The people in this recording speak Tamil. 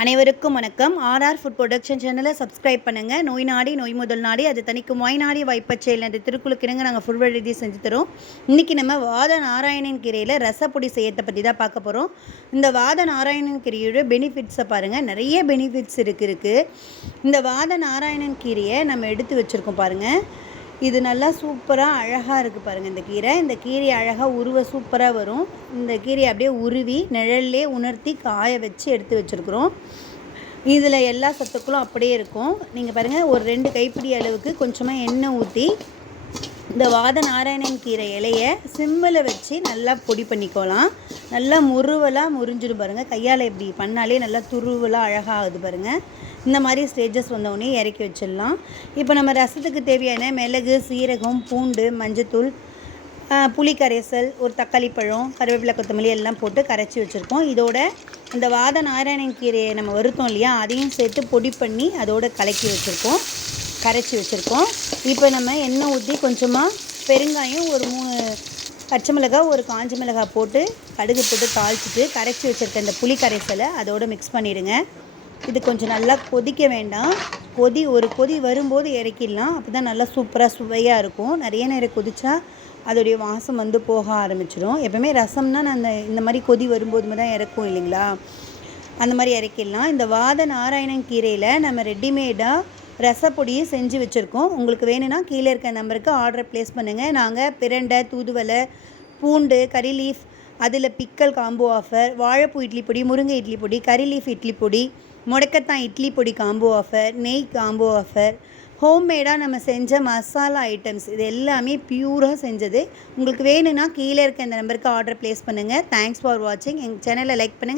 அனைவருக்கும் வணக்கம். ஆர்ஆர் ஃபுட் ப்ரொடக்ஷன் சேனலை சப்ஸ்கிரைப் பண்ணுங்கள். நோய் நாடி நோய் முதல் நாடி அது தனிக்கும் வாய் நாடி வாய்ப்பச்செயல் என்ற திருக்குளுக்கிணங்க நாங்கள் ஃபுல் ரெடி செஞ்சு தரோம். இன்றைக்கி நம்ம வாத நாராயணன் கீரையில் ரசப்பொடி செய்யறதை பற்றி தான் பார்க்க போகிறோம். இந்த வாத நாராயணன் கீரையோட பெனிஃபிட்ஸை பாருங்கள். நிறைய பெனிஃபிட்ஸ் இருக்குது. இந்த வாத நாராயணன் கீரையை நம்ம எடுத்து வச்சுருக்கோம் பாருங்கள். இது நல்லா சூப்பராக அழகாக இருக்குது பாருங்கள். இந்த கீரை அழகாக உருவ சூப்பராக வரும். இந்த கீரையை அப்படியே உருவி நிழல்லே உணர்த்தி காய வச்சு எடுத்து வச்சுருக்குறோம். இதில் எல்லா சத்துக்களும் அப்படியே இருக்கும். நீங்கள் பாருங்கள், ஒரு 2 கைப்பிடி அளவுக்கு கொஞ்சமாக எண்ணெய் ஊற்றி இந்த வாத நாராயணன் கீரை இலையை சிம்மில் வச்சு நல்லா பொடி பண்ணிக்கலாம். நல்லா முருவலாக முறிஞ்சிடும் பாருங்கள். கையால் இப்படி பண்ணாலே நல்லா துருவலாக அழகாகுது பாருங்கள். இந்த மாதிரி ஸ்டேஜஸ் வந்தவுடனே இறக்கி வச்சிடலாம். இப்போ நம்ம ரசத்துக்கு தேவையான மிளகு, சீரகம், பூண்டு, மஞ்சத்தூள், புளி கரைசல், ஒரு தக்காளி பழம், கருவேப்பிலை, கொத்தமல்லி எல்லாம் போட்டு கரைச்சி வச்சுருக்கோம். இதோட இந்த வாத நாராயணன் கீரையை நம்ம வறுத்தோம் இல்லையா, அதையும் சேர்த்து பொடி பண்ணி அதோட கரைச்சி வச்சுருக்கோம். இப்போ நம்ம எண்ணெய் ஊற்றி கொஞ்சமாக பெருங்காயம், ஒரு 3 பச்சை மிளகாய், ஒரு காஞ்ச மிளகாய் போட்டு கடுகு போட்டு தாளிச்சிட்டு கரைச்சி வச்சுருக்க இந்த புளி கரைசலை அதோடு மிக்ஸ் பண்ணிவிடுங்க. இது கொஞ்சம் நல்லா கொதிக்க வேண்டாம். ஒரு கொதி வரும்போது இறக்கிடலாம். அப்போ தான் நல்லா சூப்பராக சுவையாக இருக்கும். நிறைய நேரம் கொதிச்சா அதோடைய வாசம் வந்து போக ஆரம்பிச்சிடும். எப்போவுமே ரசம்னா நான் இந்த மாதிரி கொதி வரும்போது தான் இறக்கும் இல்லைங்களா, அந்த மாதிரி இறக்கிடலாம். இந்த வாத நாராயணன் கீரையில் நம்ம ரெடிமேடாக ரசப்பொடியை செஞ்சு வச்சுருக்கோம். உங்களுக்கு வேணும்னா கீழே இருக்க நம்பருக்கு ஆர்டர் ப்ளேஸ் பண்ணுங்கள். நாங்கள் பிரண்டை, தூதுவளை, பூண்டு, கறி லீஃப், அதில் பிக்கல் காம்போ ஆஃபர், வாழைப்பூ இட்லி பொடி, முருங்கை இட்லி பொடி, கறி லீஃப் இட்லி பொடி, முடக்கத்தான் இட்லி பொடி காம்போ ஆஃபர், நெய் காம்போ ஆஃபர், ஹோம்மேடாக நம்ம செஞ்ச மசாலா ஐட்டம்ஸ், இது எல்லாமே பியூராக செஞ்சது. உங்களுக்கு வேணும்னா கீழே இருக்க இந்த நம்பருக்கு ஆர்டர் ப்ளேஸ் பண்ணுங்கள். தேங்க்ஸ் ஃபார் வாட்சிங். எங்கள் சேனலை லைக் பண்ணுங்கள்.